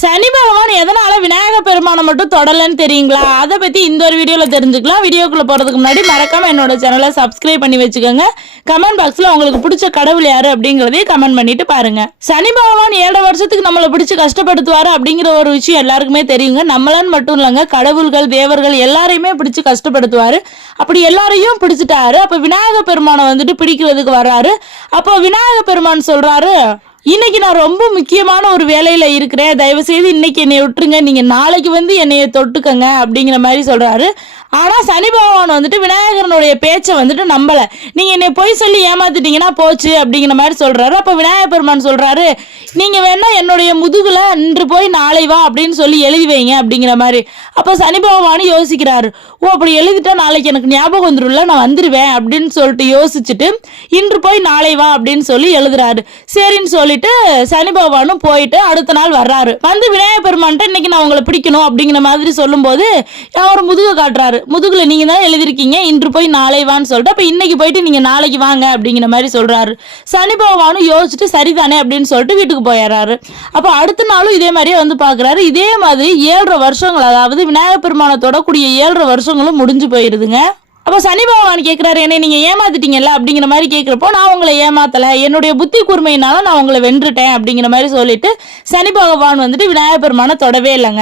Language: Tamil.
சனி பகவான் எதனால விநாயக பெருமானை மட்டும் தொடலன்னு தெரியுங்களா? அதை பத்தி இந்த ஒரு வீடியோல தெரிஞ்சுக்கலாம். வீடியோக்குள்ள போறதுக்கு முன்னாடி மறக்காம என்னோட சேனலை சப்ஸ்கிரைப் பண்ணி வச்சுக்கோங்க. கமெண்ட் பாக்ஸ்ல உங்களுக்கு பிடிச்ச கடவுள் யாரு அப்படிங்கறதையும் கமெண்ட் பண்ணிட்டு பாருங்க. சனி பகவான் 7 வருஷத்துக்கு நம்மளை பிடிச்சு கஷ்டப்படுத்துவாரு அப்படிங்கிற ஒரு விஷயம் எல்லாருக்குமே தெரியுங்க. நம்மளான்னு மட்டும் இல்லைங்க, கடவுள்கள் தேவர்கள் எல்லாரையுமே பிடிச்சு கஷ்டப்படுத்துவாரு. அப்படி எல்லாரையும் பிடிச்சிட்டாரு. அப்ப விநாயக பெருமானை வந்துட்டு பிடிக்கிறதுக்கு வர்றாரு. அப்போ விநாயக பெருமான் சொல்றாரு, இன்னைக்கு நான் ரொம்ப முக்கியமான ஒரு வேலையில இருக்கிறேன், தயவு செய்து இன்னைக்கு என்னை விட்டுருங்க, நீங்க நாளைக்கு வந்து என்னைய தொட்டுக்கங்க அப்படிங்கிற மாதிரி சொல்றாரு. ஆனா சனி பகவான் வந்துட்டு விநாயகரனுடைய பேச்சை வந்துட்டு நம்பல. நீங்க என்னை பொய் சொல்லி ஏமாத்திட்டீங்கன்னா போச்சு அப்படிங்கிற மாதிரி சொல்றாரு. அப்ப விநாயக பெருமான் சொல்றாரு, நீங்க வேணா என்னுடைய முதுகுல இன்று போய் நாளை வா அப்படின்னு சொல்லி எழுதி வைங்க அப்படிங்கிற மாதிரி. அப்ப சனி பகவான் யோசிக்கிறாரு, ஓ அப்படி எழுதிட்டா நாளைக்கு எனக்கு ஞாபகம் வந்துரும்ல, நான் வந்துருவேன் அப்படின்னு சொல்லிட்டு யோசிச்சுட்டு இன்று போய் நாளை வா அப்படின்னு சொல்லி எழுதுறாரு. சரின்னு சொல்லிட்டு சனி பகவானும் போயிட்டு அடுத்த நாள் வர்றாரு. வந்து விநாயக பெருமான்ட்ட இன்னைக்கு நான் உங்களை பிடிக்கணும் அப்படிங்கிற மாதிரி சொல்லும் போது அவர் முதுக காட்டுறாரு. முதுகுல நீங்க தான் எழுதிருக்கீங்க இன்று போய் நாளை வான்னு சொல்லிட்டு, அப்ப இன்னைக்கு போயிட்டு நீங்க நாளைக்கு வாங்க அப்படிங்கிற மாதிரி சொல்றாரு. சனி பகவானும் யோசிச்சுட்டு சரிதானே அப்படின்னு சொல்லிட்டு வீட்டுக்கு போயிடுறாரு. அப்ப அடுத்த நாளும் இதே மாதிரியே வந்து பாக்குறாரு. இதே மாதிரி 7.5 வருஷங்கள், அதாவது விநாயக பெருமானை தொடக்கூடிய 7.5 வருஷங்களும் முடிஞ்சு போயிருதுங்க. அப்போ சனி பகவான் கேட்கிறாரு, என்னை நீங்க ஏமாத்திட்டீங்கல்ல அப்படிங்கிற மாதிரி கேட்கிறப்போ, நான் உங்களை ஏமாத்தல, என்னுடைய புத்தி கூர்மையினால நான் உங்களை வென்றுட்டேன் அப்படிங்கிற மாதிரி சொல்லிட்டு சனி பகவான் வந்துட்டு விநாயக பெருமானை தொடவே இல்லைங்க.